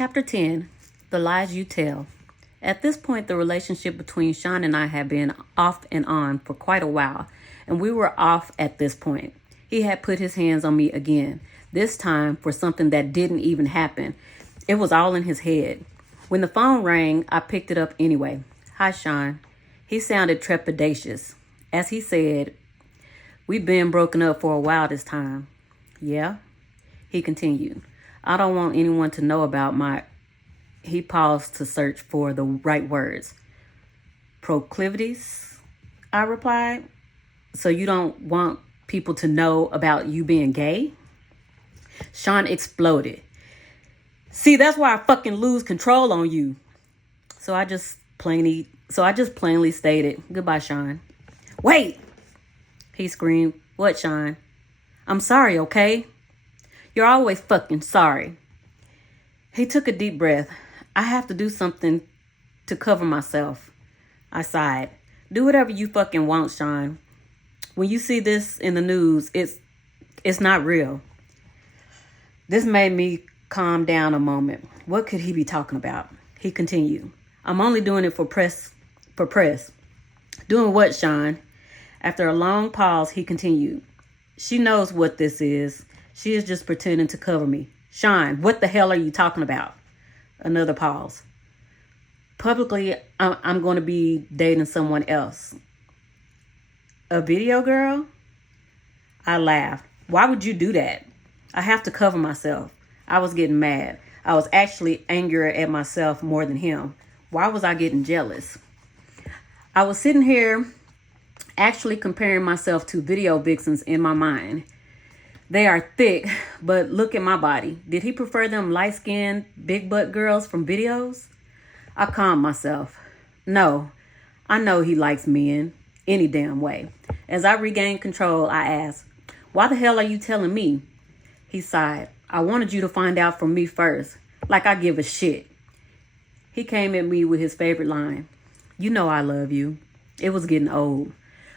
Chapter 10, The Lies You Tell. At this point, the relationship between Sean and I had been off and on for quite a while, and we were off at this point. He had put his hands on me again, this time for something that didn't even happen. It was all in his head. When the phone rang, I picked it up anyway. Hi, Sean. He sounded trepidatious. As he said, "We've been broken up for a while this time." "Yeah?" He continued. "I don't want anyone to know about my..." He paused to search for the right words. "Proclivities?" I replied. "So you don't want people to know about you being gay?" Sean exploded. "See, that's why I fucking lose control on you." So I just plainly stated, "Goodbye, Sean." "Wait!" He screamed. "What, Sean?" "I'm sorry, okay? You're always fucking sorry." He took a deep breath. "I have to do something to cover myself." I sighed. "Do whatever you fucking want, Sean. When you see this in the news, it's not real." This made me calm down a moment. What could he be talking about? He continued. "I'm only doing it for press. "Doing what, Sean?" After a long pause, he continued. "She knows what this is. She is just pretending to cover me." "Sean, what the hell are you talking about?" Another pause. "Publicly, I'm going to be dating someone else." "A video girl?" I laughed. "Why would you do that?" "I have to cover myself." I was getting mad. I was actually angrier at myself more than him. Why was I getting jealous? I was sitting here actually comparing myself to video vixens in my mind. They are thick, but look at my body. Did he prefer them light-skinned, big-butt girls from videos? I calmed myself. No, I know he likes men any damn way. As I regained control, I asked, "Why the hell are you telling me?" He sighed. "I wanted you to find out from me first, like I give a shit." He came at me with his favorite line. "You know I love you." It was getting old.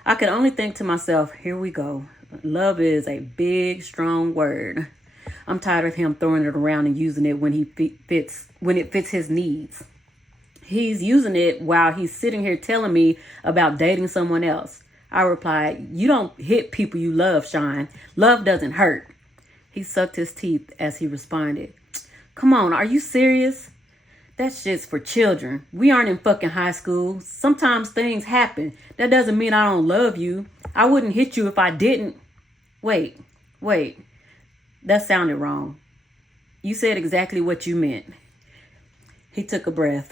I could only think to myself, here we go. Love is a big, strong word. I'm tired of him throwing it around and using it when it fits his needs. He's using it while he's sitting here telling me about dating someone else. I replied, "You don't hit people you love, Sean. Love doesn't hurt." He sucked his teeth as he responded. "Come on, are you serious? That shit's for children. We aren't in fucking high school. Sometimes things happen. That doesn't mean I don't love you. I wouldn't hit you if I didn't." Wait. That sounded wrong. You said exactly what you meant." He took a breath.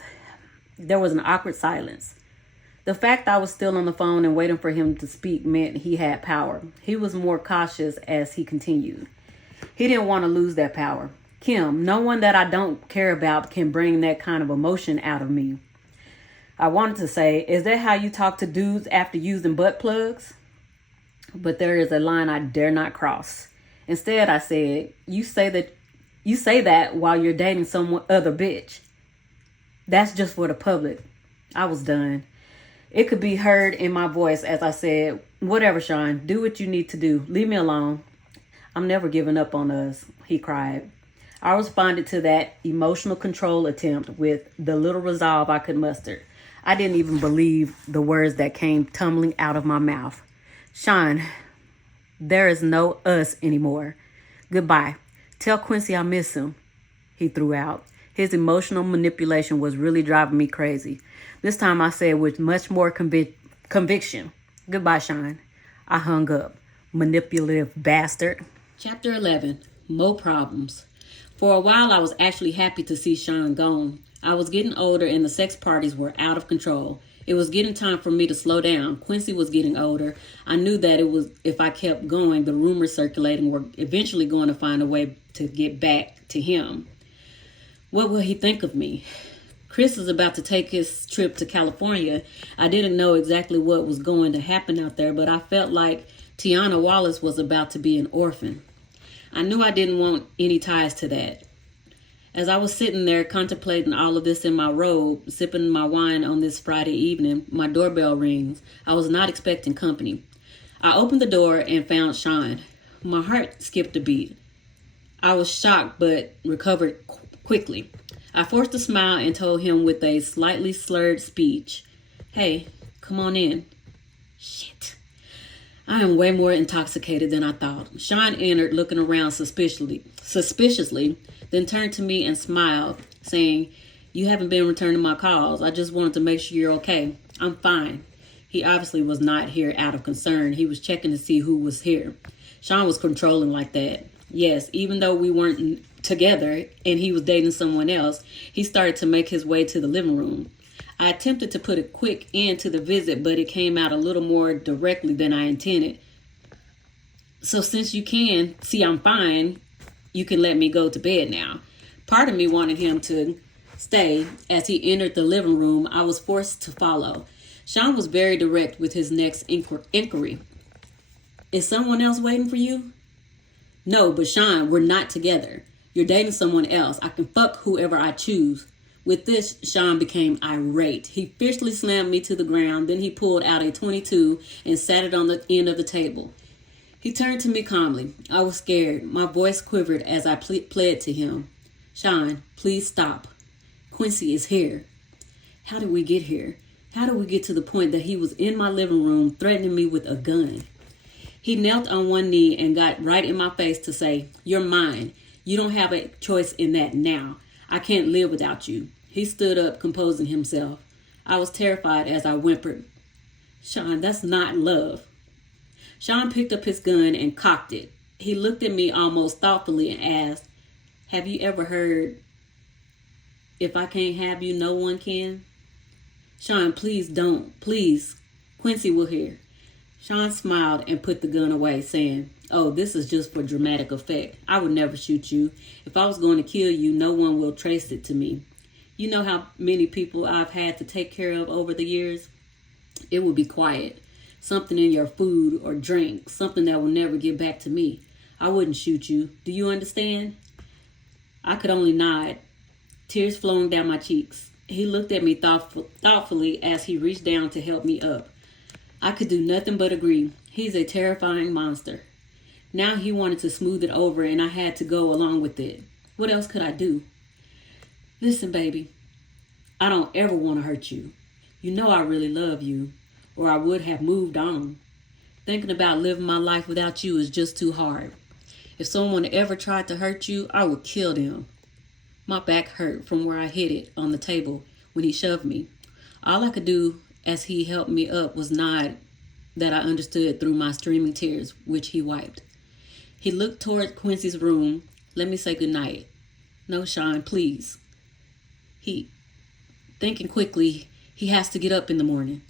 There was an awkward silence. The fact I was still on the phone and waiting for him to speak meant he had power. He was more cautious as he continued. He didn't want to lose that power. "Kim, no one that I don't care about can bring that kind of emotion out of me." I wanted to say, "Is that how you talk to dudes after using butt plugs?" But there is a line I dare not cross. Instead, I said, you say that while you're dating some other bitch. That's just for the public." I was done. It could be heard in my voice as I said, "Whatever, Sean, do what you need to do. Leave me alone." "I'm never giving up on us," he cried. I responded to that emotional control attempt with the little resolve I could muster. I didn't even believe the words that came tumbling out of my mouth. "Sean, there is no us anymore. Goodbye. Tell Quincy I miss him," he threw out. His emotional manipulation was really driving me crazy. This time I said with much more conviction, "Goodbye, Sean." I hung up. Manipulative bastard. Chapter 11, More Problems. For a while, I was actually happy to see Sean gone. I was getting older and the sex parties were out of control. It was getting time for me to slow down. Quincy was getting older. I knew that if I kept going, the rumors circulating were eventually going to find a way to get back to him. What will he think of me? Chris is about to take his trip to California. I didn't know exactly what was going to happen out there, but I felt like Tiana Wallace was about to be an orphan. I knew I didn't want any ties to that. As I was sitting there contemplating all of this in my robe, sipping my wine on this Friday evening, my doorbell rings. I was not expecting company. I opened the door and found Sean. My heart skipped a beat. I was shocked but recovered quickly. I forced a smile and told him with a slightly slurred speech, "Hey, come on in." Shit. I am way more intoxicated than I thought. Sean entered, looking around suspiciously, then turned to me and smiled, saying, "You haven't been returning my calls. I just wanted to make sure you're okay." "I'm fine." He obviously was not here out of concern. He was checking to see who was here. Sean was controlling like that. Yes, even though we weren't together and he was dating someone else, he started to make his way to the living room. I attempted to put a quick end to the visit, but it came out a little more directly than I intended. "So since you can see I'm fine, you can let me go to bed now." Part of me wanted him to stay. As he entered the living room, I was forced to follow. Sean was very direct with his next inquiry. "Is someone else waiting for you?" "No, but Sean, we're not together. You're dating someone else. I can fuck whoever I choose." With this, Sean became irate. He fiercely slammed me to the ground. Then he pulled out a .22 and sat it on the end of the table. He turned to me calmly. I was scared. My voice quivered as I pled to him. "Sean, please stop. Quincy is here." How did we get here? How did we get to the point that he was in my living room threatening me with a gun? He knelt on one knee and got right in my face to say, "You're mine. You don't have a choice in that now. I can't live without you." He stood up, composing himself. I was terrified as I whimpered, "Sean, that's not love." Sean picked up his gun and cocked it. He looked at me almost thoughtfully and asked, "Have you ever heard, if I can't have you, no one can?" "Sean, please don't. Please. Quincy will hear." Sean smiled and put the gun away, saying, "Oh, this is just for dramatic effect. I would never shoot you. If I was going to kill you, no one will trace it to me. You know how many people I've had to take care of over the years? It will be quiet. Something in your food or drink, something that will never get back to me. I wouldn't shoot you. Do you understand?" I could only nod, tears flowing down my cheeks. He looked at me thoughtfully as he reached down to help me up. I could do nothing but agree. He's a terrifying monster. Now he wanted to smooth it over and I had to go along with it. What else could I do? "Listen, baby, I don't ever want to hurt you. You know I really love you, or I would have moved on. Thinking about living my life without you is just too hard. If someone ever tried to hurt you, I would kill them." My back hurt from where I hit it on the table when he shoved me. All I could do as he helped me up was nod that I understood through my streaming tears, which he wiped. He looked toward Quincy's room. "Let me say goodnight." "No, Sean, please." Thinking quickly, he has to get up in the morning.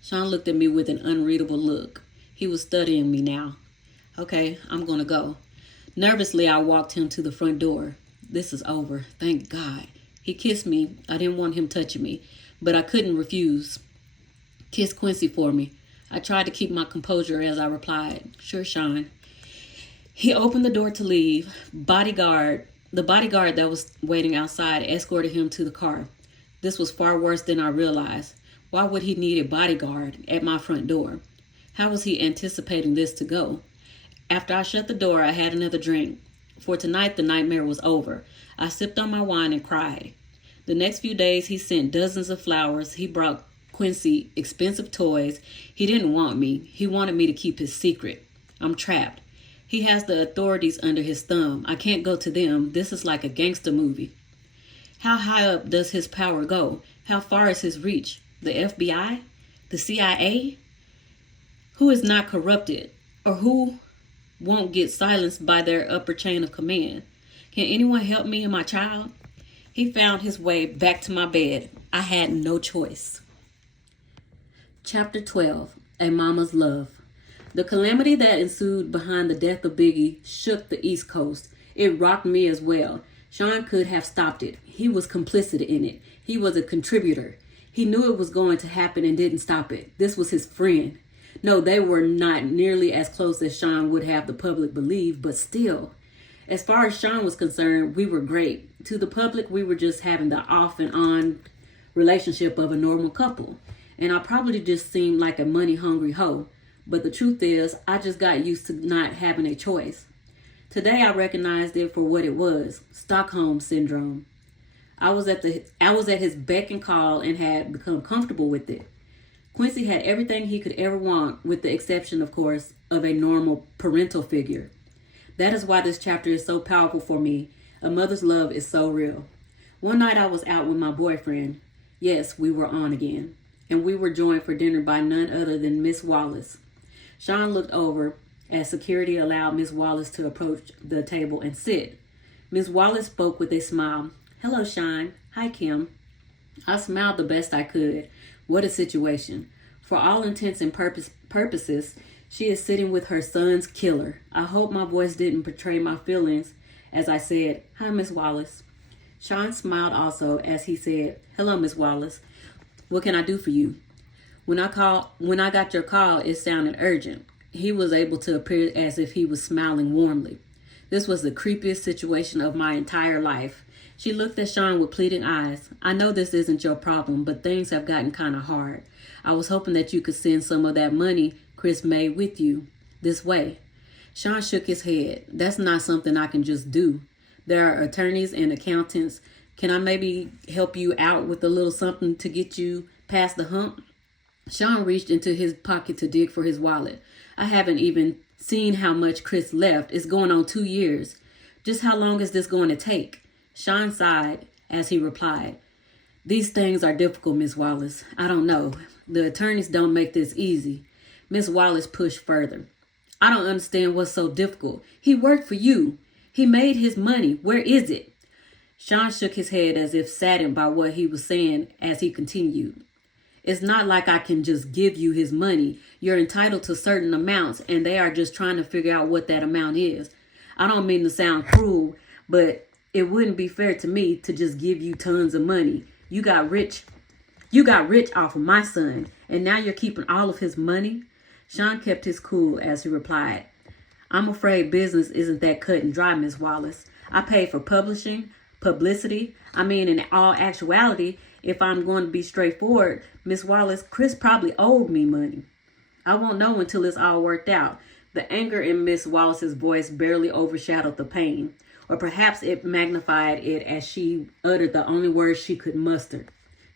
Sean looked at me with an unreadable look. He was studying me now. "Okay, I'm going to go." Nervously, I walked him to the front door. This is over. Thank God. He kissed me. I didn't want him touching me, but I couldn't refuse. "Kiss Quincy for me." I tried to keep my composure as I replied, "Sure, Sean." He opened the door to leave. The bodyguard that was waiting outside escorted him to the car. This was far worse than I realized. Why would he need a bodyguard at my front door? How was he anticipating this to go? After I shut the door, I had another drink. For tonight, the nightmare was over. I sipped on my wine and cried. The next few days, he sent dozens of flowers. He brought Quincy expensive toys. He didn't want me. He wanted me to keep his secret. I'm trapped. He has the authorities under his thumb. I can't go to them. This is like a gangster movie. How high up does his power go? How far is his reach? The FBI? The CIA? Who is not corrupted? Or who won't get silenced by their upper chain of command? Can anyone help me and my child? He found his way back to my bed. I had no choice. Chapter 12. A Mama's Love. The calamity that ensued behind the death of Biggie shook the East Coast. It rocked me as well. Sean could have stopped it. He was complicit in it. He was a contributor. He knew it was going to happen and didn't stop it. This was his friend. No, they were not nearly as close as Sean would have the public believe, but still. As far as Sean was concerned, we were great. To the public, we were just having the off and on relationship of a normal couple. And I probably just seemed like a money-hungry hoe. But the truth is, I just got used to not having a choice. Today, I recognized it for what it was, Stockholm Syndrome. I was at his beck and call and had become comfortable with it. Quincy had everything he could ever want, with the exception, of course, of a normal parental figure. That is why this chapter is so powerful for me. A mother's love is so real. One night I was out with my boyfriend. Yes, we were on again. And we were joined for dinner by none other than Miss Wallace. Sean looked over as security allowed Miss Wallace to approach the table and sit. Miss Wallace spoke with a smile. Hello, Sean. Hi, Kim. I smiled the best I could. What a situation. For all intents and purposes, she is sitting with her son's killer. I hope my voice didn't betray my feelings as I said, Hi, Miss Wallace. Sean smiled also as he said, Hello, Miss Wallace. What can I do for you? When I got your call, it sounded urgent. He was able to appear as if he was smiling warmly. This was the creepiest situation of my entire life. She looked at Sean with pleading eyes. I know this isn't your problem, but things have gotten kind of hard. I was hoping that you could send some of that money Chris made with you this way. Sean shook his head. That's not something I can just do. There are attorneys and accountants. Can I maybe help you out with a little something to get you past the hump? Sean reached into his pocket to dig for his wallet. I haven't even seen how much Chris left. It's going on 2 years. Just how long is this going to take? Sean sighed as he replied, These things are difficult, Miss Wallace. I don't know. The attorneys don't make this easy. Miss Wallace pushed further. I don't understand what's so difficult. He worked for you. He made his money. Where is it? Sean shook his head as if saddened by what he was saying as he continued. It's not like I can just give you his money. You're entitled to certain amounts, and they are just trying to figure out what that amount is. I don't mean to sound cruel, but it wouldn't be fair to me to just give you tons of money. You got rich off of my son, and now you're keeping all of his money? Sean kept his cool as he replied, I'm afraid business isn't that cut and dry, Miss Wallace. I paid for publicity. In all actuality, if I'm going to be straightforward, Miss Wallace, Chris probably owed me money. I won't know until it's all worked out. The anger in Miss Wallace's voice barely overshadowed the pain, or perhaps it magnified it as she uttered the only words she could muster.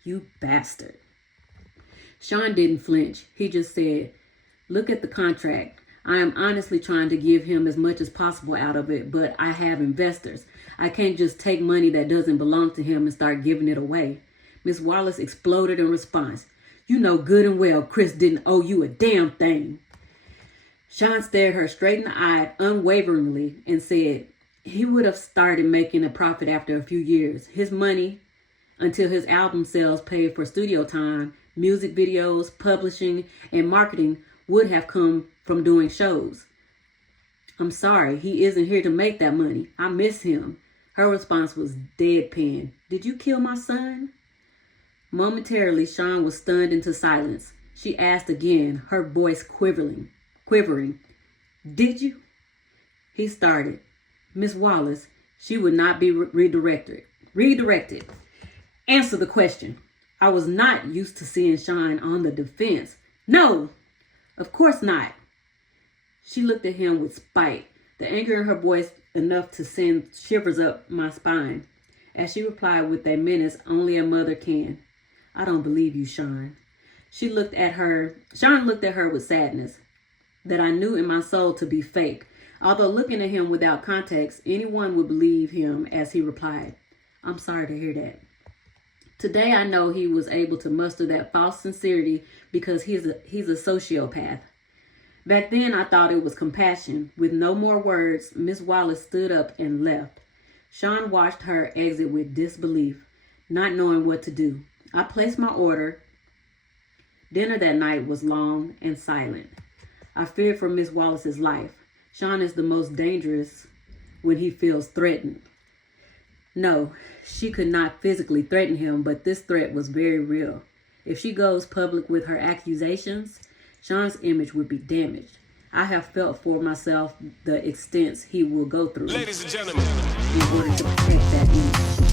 You bastard. Sean didn't flinch. He just said, Look at the contract. I am honestly trying to give him as much as possible out of it, but I have investors. I can't just take money that doesn't belong to him and start giving it away. Miss Wallace exploded in response. You know good and well Chris didn't owe you a damn thing. Sean stared her straight in the eye unwaveringly and said, he would have started making a profit after a few years. His money, until his album sales paid for studio time, music videos, publishing, and marketing, would have come from doing shows. I'm sorry, he isn't here to make that money. I miss him. Her response was deadpan. Did you kill my son? Momentarily, Sean was stunned into silence. She asked again, her voice quivering. Did you? He started. Miss Wallace, she would not be redirected. Answer the question. I was not used to seeing Sean on the defense. No, of course not. She looked at him with spite, the anger in her voice enough to send shivers up my spine, as she replied with a menace only a mother can. I don't believe you, Sean. Sean looked at her with sadness that I knew in my soul to be fake. Although looking at him without context, anyone would believe him as he replied, I'm sorry to hear that. Today I know he was able to muster that false sincerity because he's a sociopath. Back then I thought it was compassion. With no more words, Miss Wallace stood up and left. Sean watched her exit with disbelief, not knowing what to do. I placed my order. Dinner that night was long and silent. I feared for Miss Wallace's life. Sean is the most dangerous when he feels threatened. No, she could not physically threaten him, but this threat was very real. If she goes public with her accusations, Sean's image would be damaged. I have felt for myself the extents he will go through. Ladies and gentlemen, in order to protect that image.